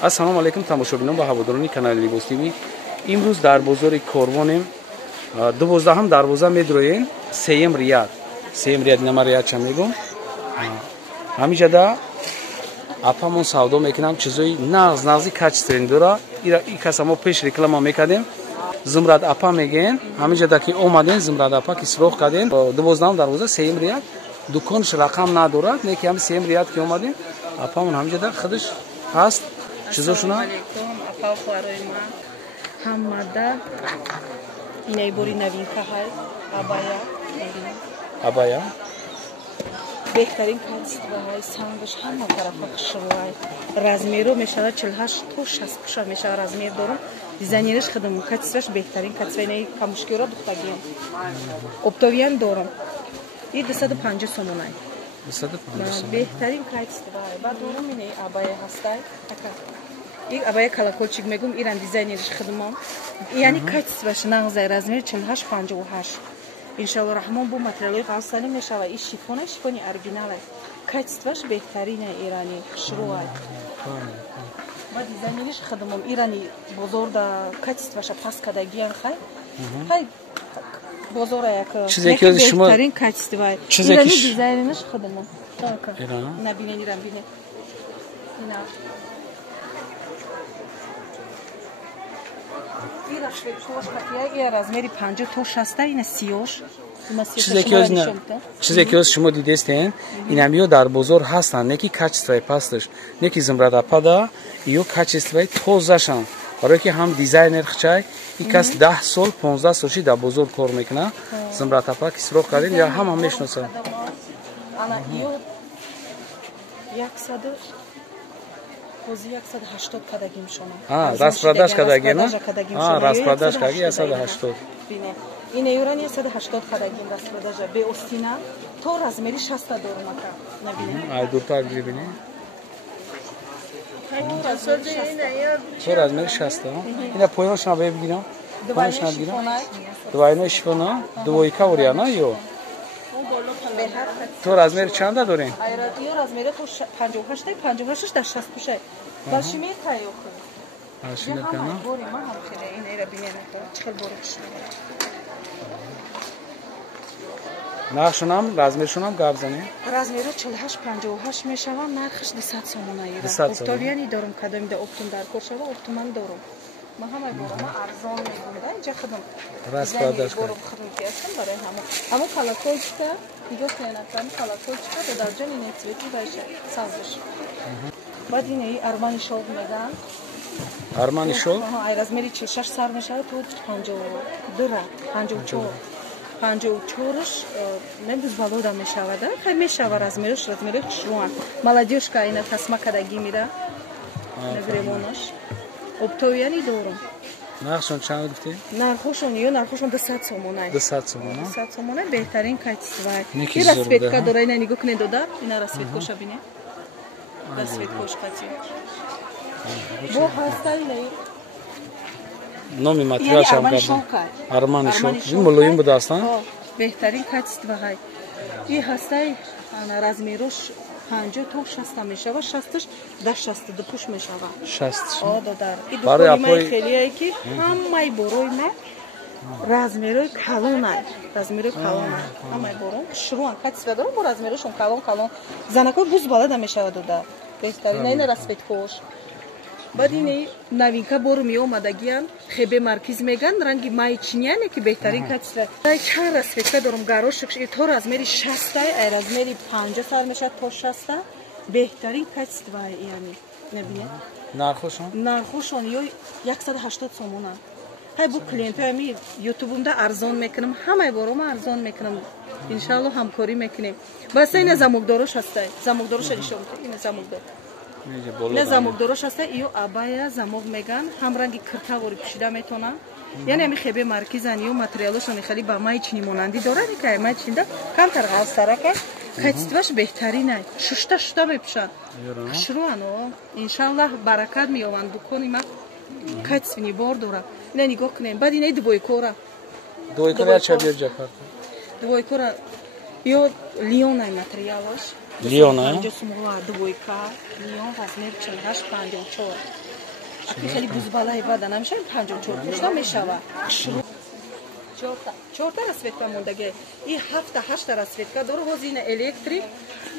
Ассалому алайкум тамошобинон ва ҳаводорони канали Либос ТВ. Имрӯз дар бозори Корвонем 12 дарвоза медроем 3 рияд. 3 рияд нама рияд ча мегум. Ҳамиҷада апамон савдо мекунам чизои нағзи качествен дора. И касамо пеш реклама мекардем. Зумрад апа меген. Ҳамиҷада ки омадем Зумрад апа ки суроғ кардем 12 дарвоза 3 рияд. Дуконш рақам надорад, неки ҳами 3 рияд ки омадем. Апамон ҳамиҷада худаш ҳаст. Ассалому алейкум, апа хӯрои ман ҳаммада инай бори новинка ҳаст абая беҳтарин качествоҳаи сангаш ҳама тарафа хушрӯай размеро мешавад 48 то 60 пуша мешавад размер дорам дизайнериш худам качествоаш беҳтарин качество инаи камушкиро духтагиям оптовиян дорам и 250 сомонай беҳтарин качествоай ба дорам инаи абая ҳастай ин абая колокольчик мегум иран дизайнериш худмам яъни качествоаш нағзай размер 48-58 иншалло раҳмон бу материалои ғавсани мешава и шифона шифони оригиналай качествоаш беҳтарина ирани хушрӯай ба дизайнериш худмам ирани бозорда качествоаша паст кардагиян хай бозора як беҳтарин качествоай ирани дизайнериш худмам набинен иран бинен ина размери 50 то 60 ина сиёш чизе ки оз шумо дидестен инамиё дар бозор ҳастанд неки качествои пасташ неки зумрадапада ё качествои тозашан барое ки ҳам дизайнер хчай и кас 10 сол 15 солши дар бозор кор мекунад зумрадапа ки суроғ кардем я ҳама мешносад ҳозир 180 кадагим шона распродаж кадагим распродаж кадаги 180 ина юрани 180 кадагим распродажа бе остина то размери 60 дорам ака набинем ай дуртар бибини то размери 60 ина поёншона бибинам поёншона бигирам двойной шифона двойка уряна ё то размери чанда дорем ё размери 58 58 дар 60 пушай баши метай охир баши метана бори ма ҳам хеле ина ира бинем чихел бори шуна нахшунам размершунам гап занем размери 48 58 мешава нархш 200 сомона ира оптовияни дорам кадомида оптум дар кор шава оптуман дорам ма ҳамаи борама арзон мегунда инҷа худам распродаж борам хидмати ҳастам барои ҳамо колокольчика нигоҳ кунед колокольчика додарҷон ина цвети байша сазш баъд инаи армани шов меган армани шов ай размери 46 сар мешавад то 52 ра 54 54ш небузбалода мешавад хай мешава размериш размери хушрӯан молодёжка ина тасма кадаги мира нагремонаш оптовияни дорам нархшон чанд гуфтӣ нархошон ё нархошон 200 сомонай 200 сомона 200 сомонай беҳтарин качествоай ин расветка дора ина нигоҳ кунед дода ина расветкоша бинед расветкош қати бо ҳастай не номи материал чам карда армани шок ин молоим буда астан беҳтарин качествоай ин ҳастай ана размерош 50 то 60 мешава 60ш да 62 пуш мешава 60 о додар и дуконимаи хелие ки ҳамаи борои ма размерои калонай ҳамаи борон шурӯан качество дорам бо размерошон калон занакои буз балада мешава додар беҳтарина ина расветкош баъд ини новинка бору меомадагиян хебе маркиз меган ранги майчиняне ки беҳтарин качество чанд расветка дорам гарошик то размери 60 ай размери 50 сар мешавад то 60 беҳтарин качество яъни набинед нархошон ё 180 сомона ҳай бу клиентами ютубумда арзон мекунам ҳамаи борома арзон мекунам иншалло ҳамкорӣ мекунем баса ина замокдорош ҳастай замокдороша нишон ина замокдор не замокдорош ҳастай ё абая замок меган ҳам ранги киртавори пӯшида метонам яъне ами хебе маркизан ё материалошони хеле ба майчини монандӣ дорад ка майчинда камтар ғавсарака качествоаш беҳтаринай шушта мепӯшад хушрӯан иншаллоҳ баракат меёванд дукони ма качествени бор дорад ина нигоҳ кунем баъд инаи двойкора двойкора ё лионай материалош Лиона, двойка, Лион размер 48-54. خیلی بزبالای بدن نمیشه 54 پوشتا میشوه 4 تا رسویتکا موندگی این 7-8 رسویتکا داره وزین الکتریک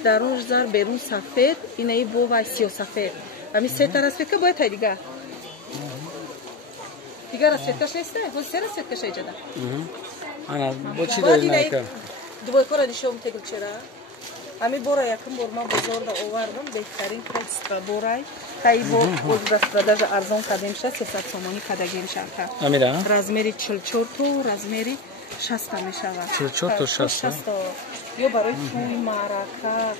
در اون زر بیرون سفید اینه ای بو و سیاه سفید همین 3 تا رسویتکا باید تا دیگه رسویتکاش نیسته وز 3 رسویتکاش ایجاده انا با چی داری نکه دوباره کارا نشون تگل چرا همین برای یکم برما بزرگ آوردم بهترین کاست برای تایی با دسترداج ارزان کدیم شد 300 سومانی کدگیم شد امیره رزمری 44 تو رزمری 60 میشود 44 تا 60 یا برای توی معرکه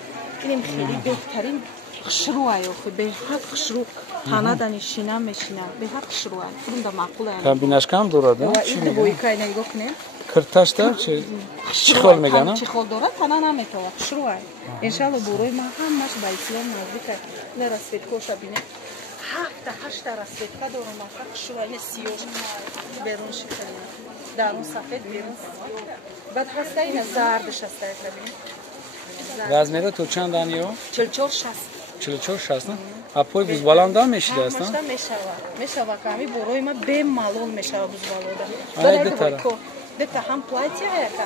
اینم خیلی بهترین خشروعی خود به حق خشرو خانه دانشینا میشینه به حق خشروعی خودم دا معقوله کمبینش کم داره چی میگه بوی کای نگاه کنیم کرتاش تا چخول میگن چخول داره تنها نمیتونه خشروعی ان شاء الله بروی ما همش با اسلام نزدیک نه رسید کوشا بینه 7-8 رسید که داره ما خشروعی سیوش بیرون شکنه درون سفید بیرون بعد هسته این زردش هسته ببینید وزنه تو چند دانیو 44 60 44 60 اپوی بزبالان دا میشیده است نه میشوه کمی بروی ما به مالون میشوه بزبالان دا بعد دتا هم پلاتیا هست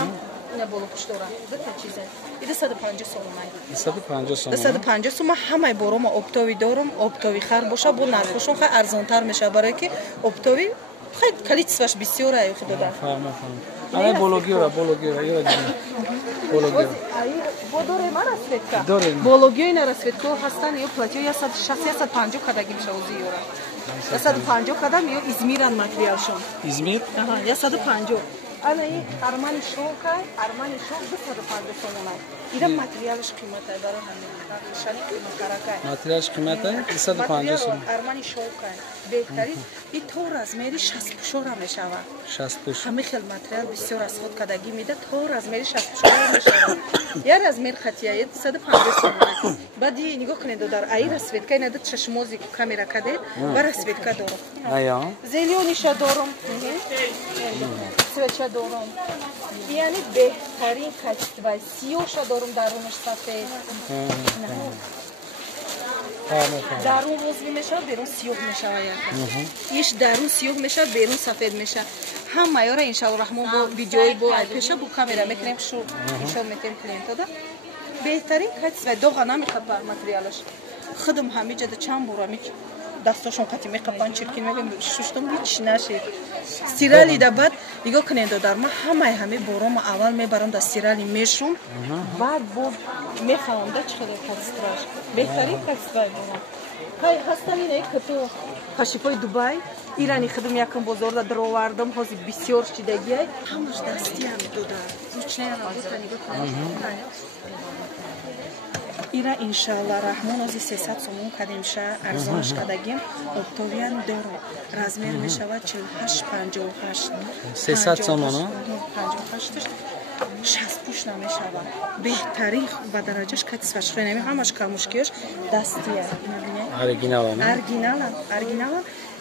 هم نه بالا پشت داره دتا چیزه ایده 150 سوم 150 سوم همه برو ما اپتوی دارم اپتوی خر باشه با نرخشون خیلی ارزانتر میشه برای که اپتوی خیلی کلیتسش بسیاره خود داره آره بولوگیورا یه بولوگیورا داره ما رسویتکا بولوگیوی نه رسویتکا هستن یا پلاتیو یا 160-150 کدگی میشه اوزی یورا 150 کدام یا ازمیرن ماتریالشون ازمیر یا 150 انا این ارمانی شوک 250 سومونه اینا ماتریالش قیمته داره همین شری قیمت کرده ماتریالش قیمته 250 سوم ارمانی شوک بهترین این تو رزمری 60 پوشورا میشوه 60 پوش همه خیلی ماتریال بسیار از خود کدگی میده تو رزمری 60 پوشورا میشوه یا رزمر خطیه 150 سومونه بعدی نگاه کنید در ای رسویتکا اینا دو چشموزی کامیرا کده و رسویتکا دارم آیا زلیونیش دارم سوچه دارم یعنی بهترین کچت و سیوش دارم درونش سفید درون روزی میشه بیرون سیاه میشه ایش درون سیاه میشه بیرون سفید میشه هم مایاره انشالله رحمان با ویدیوی با پیشه با کامera میکنیم شو نشون میدیم کلینتا دا بهترین کچت و دوغا نمیخواد ماتریالش خودم همیشه ده چند بورا میکنم دستاشون قطعی میقپن چرکین میگم ششتم هیچ نشید سیرالی دا بعد نگاه کنید در ما همه برام اول میبرم در سیرالی میشم بعد بود میخوام ده چقدر کستراش بهترین کسترای برام های هستم اینه که تو کاشیفای دوبای ایرانی خودم یکم بزرگ در آوردم هازی بسیار چیدگی همش دستی هم دو دار زوچ نه نگاه کنید ایرا انشالله رحمان از 300 سومون کدیم شه ارزانش کدگیم اپتویان داره رزمیر میشود 48-58 300 سومون 58 60 پوش نمیشود بهترین و درجهش کتیس و شروع نمی همش کموشکیش دستیه ارگینال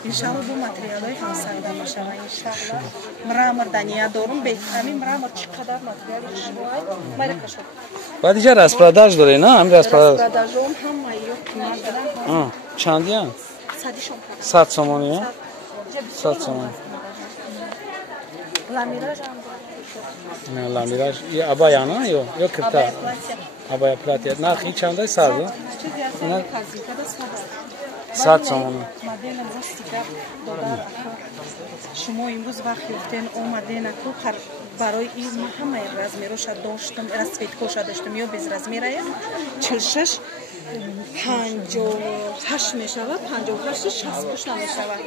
انشالله دو ماتریالای هم سرده میشود انشالله مرامر دنیا دارم بهترین مرامر چقدر ماتریالی شروع مرکه شد بعد اینجا رسپراداج داره نه همین رسپراداج هم مایو قیمت چندی هم؟ 100 سومونی ها؟ 100 سومون لامیراج هم نه لامیراج یه ابایا نه یا کرتا ابایا پلاتیا نرخی چنده سرده؟ 100 سومونی شما امروز وقت یفتین اومدین اکو برای این همه رزمیروش داشتم رسویتکوش داشتم یا بیز رزمیره 46 58 میشود 58 60 پوش نمیشود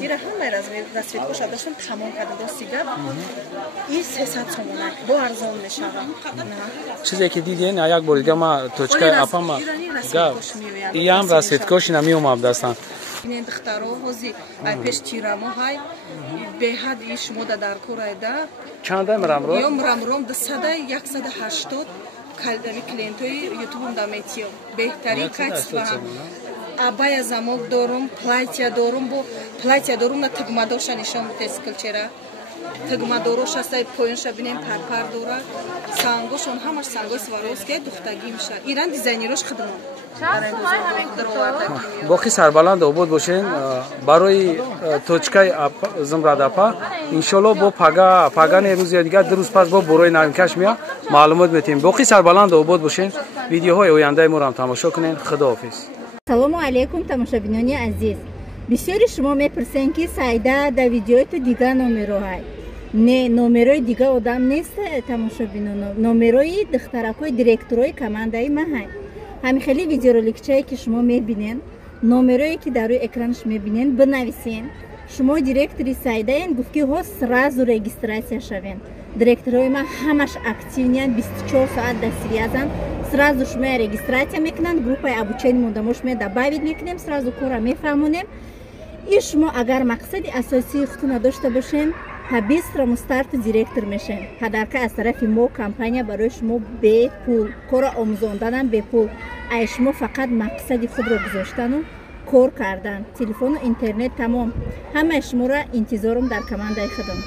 این همه رسویتکوش داشتم تمام کرده سیگار این 300 سومونه با ارزان میشود چیزی که دیدین یک بار دیگه ما توچکای اپام این هم رسویتکوش نمیومد دستان این دخترها هزی پیش تیرامو های به حد شما در کورای دا چنده مرامرو؟ یا مرامروم ده 180 کلدمی کلینتوی یوتیوبم دا میتیم بهترین کچ فهم ابای زماق دارم پلاتیا دارم با پلاتیا دارم نه تگمادوش نشون تسکل چرا تگمادوش هستی پوینش بینیم پر داره سانگوشون همش سانگوی سواروس که دختگی میشه ایران دیزاینیروش خدمت боқи сарбаланд обод бошен барои точкаи зумрадапа иншоалло бо пагани рӯзи дигар 2 рӯз пас бо борои навинкаш мея маълумот метем. боқи сарбаланд обод бошен. видеоҳои ояндаи моро тамошо кунед. худоҳофиз. салому алайкум тамошобинони азиз. бисёри шумо мепурсен ки сайда да видеои дига номероҳай. не номерои дига одам нест тамошобинон. номерои духтаракои директорои командаи маҳай. ҳамин хели видеороликчае ки шумо мебинен, номерое ки дар рӯи экранаш мебинен бинависен. шумо директори сайдаен гуфт ки ҳо сразу регистратсия шавен. директорои ма ҳамаш активниан 24 соат дастгириясанд. сразу шумо регистратсия мекунанд, группаи обучени мондамошме добавить мекунем, сразу кора мефаҳмонем. и шумо агар мақсади асосии худтон надошта бошен, бистро старт директор мешем. ҳадарка аз тарафи мо компания барои шумо бепул кора омӯзонданам бепул. ай шумо фақат мақсади худро гузоштану кор кардан. телефону интернет тамом. ҳамаи шуморо интизорум дар командаи худам.